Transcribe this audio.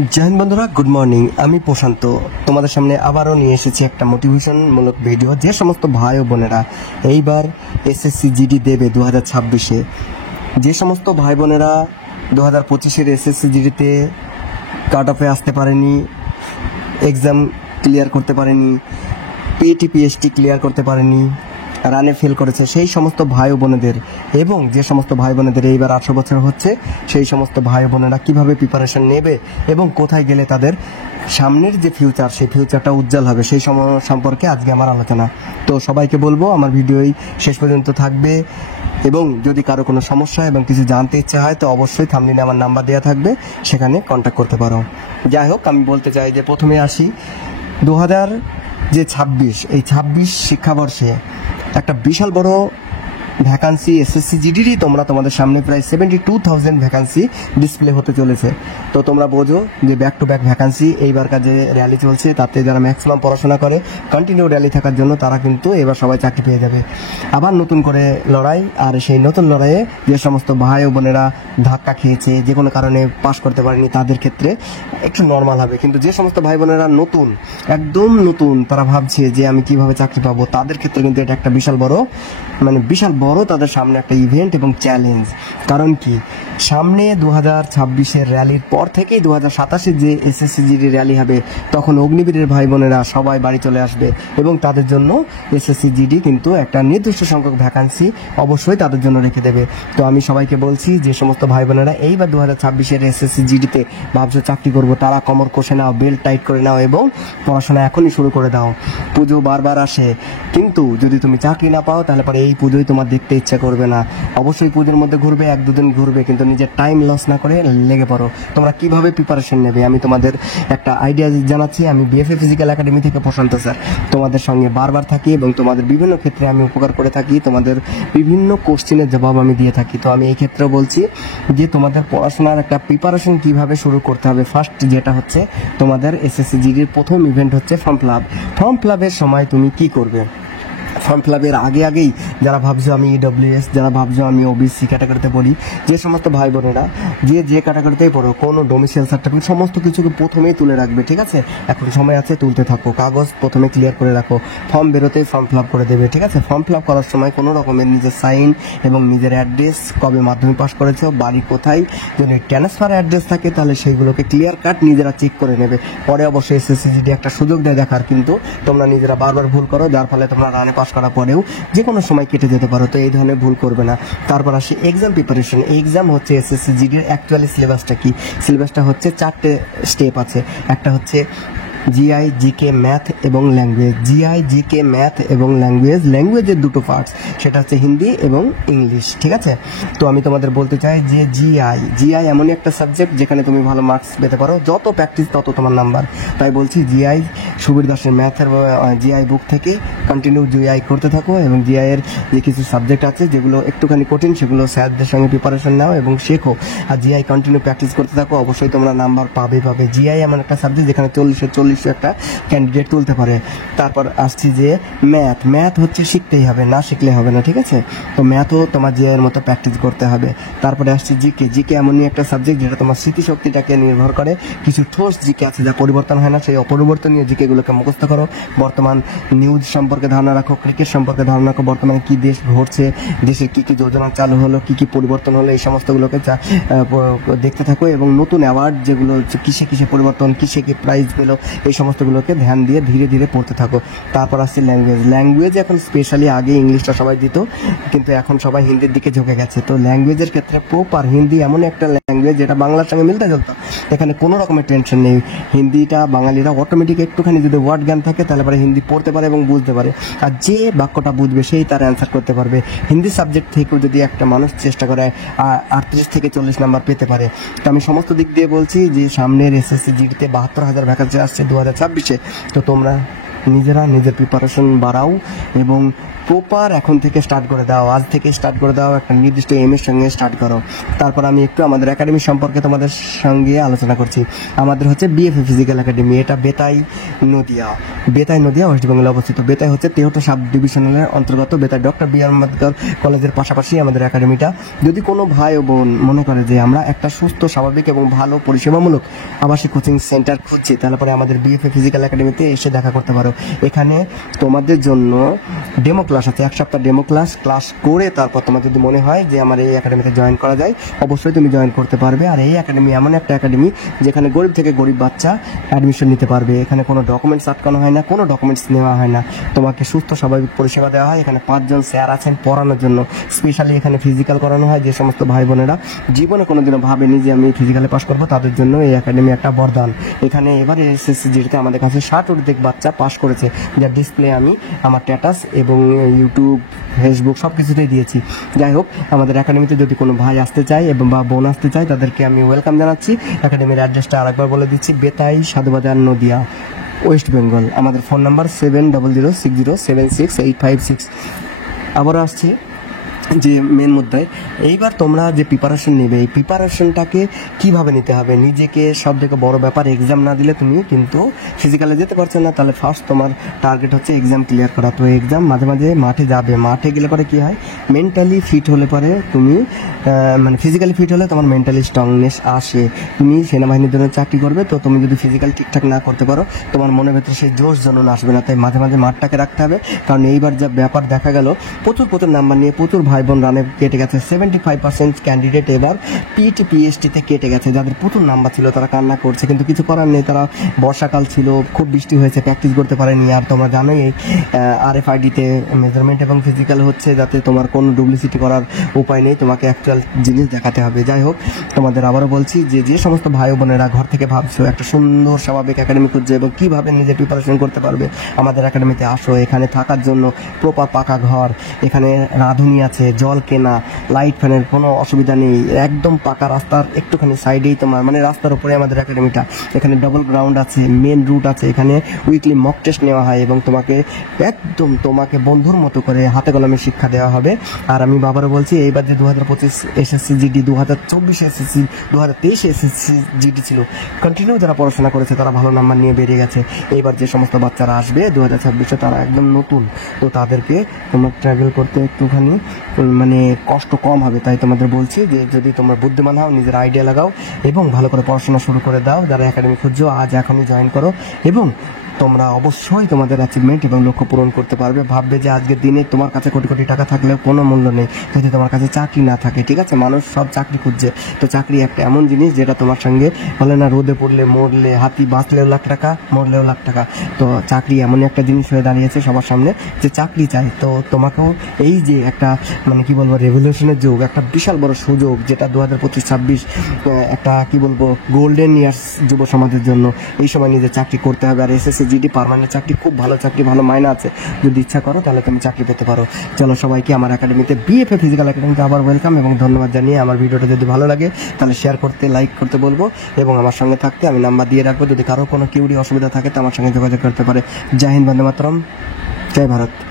जय हिंद बंधुरा good morning आमी प्रशांत तुम्हारे सामने आबारो निये एसेछि एकटा मोटिवेशनमूलक भिडियो जे समस्त भाई ओ बोनेरा एइबार एसएससी जिडी देबे 2026 जे समस्त भाई बोनेरा 2025 एर एसएससी जिडीते काट अफे आसते पारेनी एग्जाम क्लियर करते पारेनी पीटी पीएचटी क्लियर करते पारेनी রানে ফেল করেছে সেই সমস্ত ভাই ও বোনেদের এবং যে সমস্ত ভাই বোনেদের এইবার 18 বছর হচ্ছে সেই সমস্ত ভাই ও বোনেরা কিভাবে প্রিপারেশন নেবে এবং কোথায় গেলে তাদের সামনের যে ফিউচার সেই ফিউচারটা উজ্জ্বল হবে সেই সম্পর্কে আজকে আমার আলোচনা। তো সবাইকে বলবো আমার ভিডিওই শেষ পর্যন্ত থাকবে এবং যদি কারো কোনো সমস্যা এবং কিছু জানতে ইচ্ছা হয় তো অবশ্যই থাম্বনেলে আমার নাম্বার দেওয়া থাকবে সেখানে কন্টাক্ট করতে পারো। যাই হোক আমি বলতে চাই যে প্রথমে আসি 2026 এই 26 শিক্ষাবর্ষে একটা বিশাল বড় ভ্যাকান্সি এসএসসি জিডিরই তোমরা তোমাদের সামনে প্রায় 72,000 ভ্যাকান্সি ডিসপ্লে হতে চলেছে। তো তোমরা বোঝো যে ব্যাক টু ব্যাক ভ্যাকান্সি এইবার কাজে র্যালি চলছে, তাতে যারা ম্যাক্সিমাম পড়াশোনা করে কন্টিনিউ র্যালি থাকার জন্য তারা কিন্তু এবার সবাই চাকরি পেয়ে যাবে। আবার নতুন করে লড়াই, আর সেই নতুন লড়াইয়ে যে সমস্ত ভাই ও বোনেরা ধাক্কা খেয়েছে যে কোনো কারণে পাস করতে পারেনি তাদের ক্ষেত্রে একটু নর্মাল হবে, কিন্তু যে সমস্ত ভাই বোনেরা নতুন একদম নতুন তারা ভাবছে যে আমি কিভাবে চাকরি পাবো তাদের ক্ষেত্রে কিন্তু এটা একটা বিশাল বড় বিশাল বড় তাদের সামনে একটা ইভেন্ট এবং চ্যালেঞ্জ। কারণ কি সামনে 2026 র্যালির পর থেকেই 2027 যে এসএসসি জিডি র্যালি হবে তখন অগ্নিবীরের ভাই বোনেরা সবাই বাড়ি চলে আসবে এবং তাদের জন্য এসএসসি জিডি কিন্তু একটা নির্দিষ্ট সংখ্যক ভ্যাকান্সি অবশ্যই তাদের জন্য রেখে দেবে। তো আমি সবাইকে বলছি যে সমস্ত ভাই বোনেরা এইবার 2026 এসএসসি জিডিতে ভাবছো চাকরি করবো তারা কোমর কষে নাও, বেল্ট টাইট করে নাও এবং পড়াশোনা এখনই শুরু করে দাও। পুজো বারবার আসে, কিন্তু যদি তুমি চাকরি না পাও তাহলে পরে এই পুজোই তোমার দেখতে ইচ্ছা করবে না। অবশ্যই পুজোর মধ্যে ঘুরবে, এক দুদিন ঘুরবে, কিন্তু নিজের টাইম লস না করে লেগে পড়ো। তোমরা কিভাবে প্রিপারেশন নেবে আমি তোমাদের একটা আইডিয়া জানাচ্ছি। আমি বিএফএ ফিজিক্যাল একাডেমি থেকে প্রশান্ত স্যার তোমাদের সঙ্গে বারবার থাকি এবং তোমাদের বিভিন্ন ক্ষেত্রে আমি উপকার করে থাকি, তোমাদের বিভিন্ন কোশ্চেনের জবাব আমি দিয়ে থাকি। তো আমি এই ক্ষেত্রে বলছি যে তোমাদের পড়াশোনার একটা প্রিপারেশন কিভাবে শুরু করতে হবে। ফার্স্ট যেটা হচ্ছে তোমাদের এসএসসি জিডির প্রথম ইভেন্ট হচ্ছে form fill up. Form fill আপের সময় তুমি কি করবে? ফর্ম ফিল আপের আগেই যারা ভাবছো আমি ইডব্লিউএস, যারা ভাবছো আমি ওবিসি ক্যাটাগরিতে বলি, যে সমস্ত ভাই বোনেরা যে ক্যাটাগরিতেই পড়ো কোনো ডোমিসাইল সার্টিফিকেট সমস্ত কিছুকে প্রথমেই তুলে রাখবে, ঠিক আছে? এখন সময় আছে, তুলতে থাকো, কাগজ প্রথমে ক্লিয়ার করে রাখো, ফর্ম বেরোতেই ফর্ম ফিল আপ করে দেবে, ঠিক আছে? ফর্ম ফিল আপ করার সময় কোনো রকমের নিজের সাইন এবং নিজের অ্যাড্রেস, কবে মাধ্যমিক পাস করেছো, বাড়ি কোথায়, যদি ট্রান্সফার অ্যাড্রেস থাকে তাহলে সেইগুলোকে ক্লিয়ার কাট নিজেরা চেক করে নেবে। পরে অবশ্যই এসএসসি জিডি একটা সুযোগ দেয় দেখার, কিন্তু তোমরা নিজেরা বারবার ভুল করো যার ফলে তোমরা রানে পাস করার পরেও যে কোনো সময় কেটে যেতে পারো। তো এই ধরনের ভুল করবে না। তারপর আসি এক্সাম প্রিপারেশন। এক্সাম হচ্ছে এসএসসি জিডির অ্যাকচুয়ালি সিলেবাসটা কি? সিলেবাসটা হচ্ছে 4টে স্টেপ আছে। একটা হচ্ছে জিআই, জিকে, ম্যাথ এবং ল্যাঙ্গুয়েজ। জিআই, জিকে, ম্যাথ এবং ল্যাঙ্গুয়েজের দুটো পার্টস, সেটা হচ্ছে হিন্দি এবং ইংলিশ, ঠিক আছে? তো আমি তোমাদের বলতে চাই যে জিআই এমনই একটা সাবজেক্ট যেখানে তুমি ভালো মার্কস পেতে পারো, যত প্র্যাকটিস তত তোমার নাম্বার। তাই বলছি জিআই সুবীর দাসের ম্যাথের জিআই বুক থেকে কন্টিনিউ জিআই করতে থাকো এবং জিআইয়ের যে কিছু সাবজেক্ট আছে যেগুলো একটুখানি কঠিন সেগুলো স্যারদের সঙ্গে প্রিপারেশন নাও এবং শেখো। আর জিআই কন্টিনিউ প্র্যাকটিস করতে থাকো, অবশ্যই তোমরা নাম্বার পাবে। জিআই এমন একটা সাবজেক্ট যেখানে 40 একটা ক্যান্ডিডেট তুলতে পারে। তারপর আসছি যে ম্যাথ হচ্ছে শিখতেই হবে, না শিখলে হবে না, ঠিক আছে? তো ম্যাথও তোমার জিআইয়ের মতো প্র্যাকটিস করতে হবে। তারপরে আসছি জিকে এমনই একটা সাবজেক্ট যেটা তোমার স্মৃতিশক্তিটাকে নির্ভর করে। কিছু ঠোস জিকে আছে যা পরিবর্তন হয় না, সেই অপরিবর্তনীয় জিকেগুলোকে মুখস্থ করো। বর্তমান নিউজ সম্পর্কে ধারণা রাখো, ক্রিকেট সম্পর্কে ধারণা রাখো, বর্তমানে কি দেশ ঘটছে, দেশের কি যোজনা চালু হলো, কি পরিবর্তন হলো, এই সমস্তগুলোকে দেখতে থাকো এবং নতুন অ্যাওয়ার্ড যেগুলো কিসে পরিবর্তন, কিসে কি প্রাইজ পেলো, এই সমস্তগুলোকে ধ্যান দিয়ে ধীরে ধীরে পড়তে থাকো। তারপর আসছে ল্যাঙ্গুয়েজ এখন স্পেশালি আগে ইংলিশটা সবাই দিত, কিন্তু এখন সবাই হিন্দির দিকে ঝুঁকে গেছে। তো ল্যাঙ্গুয়েজের ক্ষেত্রে প্রপার হিন্দি এমন একটা ল্যাঙ্গুয়েজ যেটা বাংলার সঙ্গে মিলতে চলতো, এখানে কোনো রকমের টেনশন নেই। হিন্দিটা বাঙালিরা অটোমেটিক একটুখানি যদি ওয়ার্ড জ্ঞান থাকে তাহলে পরে হিন্দি পড়তে পারে এবং বুঝতে পারে, আর যে বাক্যটা বুঝবে সেই তার অ্যান্সার করতে পারবে। হিন্দি সাবজেক্ট থেকেও যদি একটা মানুষ চেষ্টা করে 38 থেকে 40 নাম্বার পেতে পারে। তো আমি সমস্ত দিক দিয়ে বলছি যে সামনের এসএসসি জিডিতে 72,000 ভ্যাকান্সি আসছে 2026-এ। তো তোমরা নিজেরা নিজের প্রিপারেশন বাড়াও এবং প্রপার এখন থেকে স্টার্ট করে দাও, আজ থেকে স্টার্ট করে দাও, একটা নির্দিষ্ট এর সঙ্গে স্টার্ট করো। তারপর আমি একটু আমাদের একাডেমি সম্পর্কে তোমাদের সঙ্গে আলোচনা করছি। আমাদের হচ্ছে বিএফএ ফিজিক্যাল একাডেমি, এটা বেতাই নদিয়া ওয়েস্ট বেঙ্গলে অবস্থিত। বেতাই হচ্ছে 73 সাব ডিভিশনের অন্তর্গত বেতাই ডক্টর বি আর আম্বেদকর কলেজের পাশাপাশি আমাদের একাডেমিটা। যদি কোনো ভাই ও বোন মনে করে যে আমরা একটা সুস্থ, স্বাভাবিক এবং ভালো পরিষেবামূলক আবাসিক কোচিং সেন্টার খুঁজছি, তাহলে পরে আমাদের বিএফএ ফিজিক্যাল একাডেমিতে এসে দেখা করতে পারো। এখানে তোমাদের জন্য ডেমো ক্লাস আছে, 1 সপ্তাহ ডেমো ক্লাস করে তারপর তোমার যদি মনে হয় যে আমার এই একাডেমিতে জয়েন করা যায়, অবশ্যই তুমি জয়েন করতে পারবে। আর এই একাডেমি এমন একটা একাডেমি যেখানে গরিব থেকে গরিব বাচ্চা অ্যাডমিশন নিতে পারবে। এখানে কোনো ডকুমেন্টস আটকানো হয় না, কোনো ডকুমেন্টস নেওয়া হয় না, তোমাকে সুস্থ স্বাভাবিক পরিষেবা দেওয়া হয়। এখানে 5 জন স্যার আছেন পড়ানোর জন্য। স্পেশালি এখানে ফিজিক্যাল করানো হয়। যে সমস্ত ভাই বোনেরা জীবনে কোনোদিনও ভাবেনি যে আমি ফিজিক্যালে পাস করবো, তাদের জন্য এই একাডেমি একটা বরদান। এখানে এবারে এসএসসি জিডিতে আমাদের কাছে 60 অধিক বাচ্চা পাস করেছে, যার ডিসপ্লে আমি আমার স্ট্যাটাস এবং ইউটিউব, ফেসবুক সব কিছুতেই দিয়েছি। যাই হোক, আমাদের একাডেমিতে যদি কোনো ভাই আসতে চায় এবং বা বোন আসতে চায়, তাদেরকে আমি ওয়েলকাম জানাচ্ছি। একাডেমির অ্যাড্রেসটা আরেকবার বলে দিচ্ছি, বেতাই, সাধুবাজার, নদিয়া, ওয়েস্ট বেঙ্গল। আমাদের ফোন নাম্বার 7006076856। আবারও আসছি যে মেন মুদ্রায়। এইবার তোমরা যে প্রিপারেশন নেবে, এই প্রিপারেশনটাকে কিভাবে নিতে হবে, নিজেকে সব থেকে বড় ব্যাপার, এক্সাম না দিলে তুমি কিন্তু ফিজিক্যালে যেতে পারছো না। তাহলে ফার্স্ট তোমার টার্গেট হচ্ছে এক্সাম ক্লিয়ার করা। তো এক্সাম মাঝে মাঝে মাঠে যাবে, মাঠে গেলে পরে কী হয়, মেন্টালি ফিট হলে পরে তুমি মানে ফিজিক্যালি ফিট হলে তোমার মেন্টালি স্ট্রংনেস আসে। তুমি সেনাবাহিনীর জন্য চাকরি করবে, তো তুমি যদি ফিজিক্যাল ঠিকঠাক না করতে পারো, তোমার মনের ভেতরে সেই জোশ জনন আসবে না। তাই মাঝে মাঝে মাঠটাকে রাখতে হবে। কারণ এইবার যা ব্যাপার দেখা গেল, প্রচুর নাম্বার নিয়ে প্রচুর ভাই বোন রানে কেটে গেছে। 75% ক্যান্ডিডেট এবার পিটি পিএসটিতে কেটে গেছে। যাদের প্রচুর নাম্বার ছিল তারা কান্না করছে, কিন্তু কিছু করার নেই। তারা বর্ষাকাল ছিল, খুব বৃষ্টি হয়েছে, প্র্যাকটিস করতে পারেনি। আর তোমরা জানোই আরএফআইডিতে মেজারমেন্ট এবং ফিজিক্যাল হচ্ছে, যাতে তোমার কোনো ডুপ্লিসিটি করার উপায় নেই, তোমাকে অ্যাকচুয়াল জিনিস দেখাতে হবে। যাই হোক, তোমাদের আবারও বলছি যে সমস্ত ভাই বোনেরা ঘর থেকে ভাবছো একটা সুন্দর স্বাভাবিক একাডেমি খুঁজছে এবং কীভাবে নিজে প্রিপারেশন করতে পারবে, আমাদের একাডেমিতে আসো। এখানে থাকার জন্য প্রপার পাকা ঘর, এখানে রাঁধুনি আছে, জল কেনা, লাইট ফ্যানের কোনো অসুবিধা নেই, একদম পাকা রাস্তার একটুখানি সাইডেই তোমার, মানে রাস্তার উপরে আমাদের একাডেমিটা। এখানে ডাবল গ্রাউন্ড আছে, মেন রুট আছে, এখানে উইকলি মক টেস্ট নেওয়া হয় এবং তোমাকে বন্ধুর মতো করে হাতে কলমে শিক্ষা দেওয়া হবে। আর আমি বাবারও বলছি, এইবার যে 2025 SSC GD, 2024 SSC, 2023 SSC GD ছিল, কন্টিনিউ যারা পড়াশোনা করেছে তারা ভালো নাম্বার নিয়ে বেরিয়ে গেছে। এইবার যে সমস্ত বাচ্চারা আসবে 2026-এ, তারা একদম নতুন, তো তাদেরকে তোমার ট্রাভেল করতে একটুখানি মানে কষ্ট কম হবে। তাই তোমাদের বলছি যে যদি তোমরা বুদ্ধিমান হও, নিজের আইডিয়া লাগাও এবং ভালো করে পড়াশোনা শুরু করে দাও। যারা একাডেমি খুঁজছো, আজ এখনই জয়েন করো এবং তোমরা অবশ্যই তোমাদের অ্যাচিভমেন্ট এবং লক্ষ্য পূরণ করতে পারবে। ভাববে যে আজকের দিনে তোমার কাছে কোটি কোটি টাকা থাকলেও কোনো মূল্য নেই যদি তোমার কাছে চাকরি না থাকে। ঠিক আছে, মানুষ সব চাকরি খুঁজছে, তো চাকরি একটা এমন জিনিস যেটা তোমার সঙ্গে বলে না, রোদে পড়লে মরলে, হাতি বাঁচলেও লাখ টাকা, মরলেও লাখ টাকা। তো চাকরি এমনই একটা জিনিস হয়ে দাঁড়িয়েছে সবার সামনে যে চাকরি চাই। তো তোমাকেও এই যে একটা মানে কি বলবো, রেভলিউশনের যুগ, একটা বিশাল বড় সুযোগ, যেটা 2025-26 একটা কি বলবো গোল্ডেন ইয়ার্স যুব সমাজের জন্য। এই সময় নিজের চাকরি করতে হবে। আর এসএসসি জিডি পার্মানেন্ট চাকরি, খুব ভালো চাকরি, ভালো মাইনে আছে। যদি ইচ্ছা করো তাহলে তুমি চাকরি পেতে পারো। চলো সবাইকে আমার একাডেমিতে, বিএফএ ফিজিক্যাল একাডেমিতে আবার ওয়েলকাম এবং ধন্যবাদ জানিয়ে আমার ভিডিওটা যদি ভালো লাগে তাহলে শেয়ার করতে, লাইক করতে বলবো এবং আমার সঙ্গে থাকতে আমি নাম্বার দিয়ে রাখবো। যদি কারো কোনো কিউরি অসুবিধা থাকে তো আমার সঙ্গে যোগাযোগ করতে পারে। জয় হিন্দ, বন্দে মাতরম, জয় ভারত।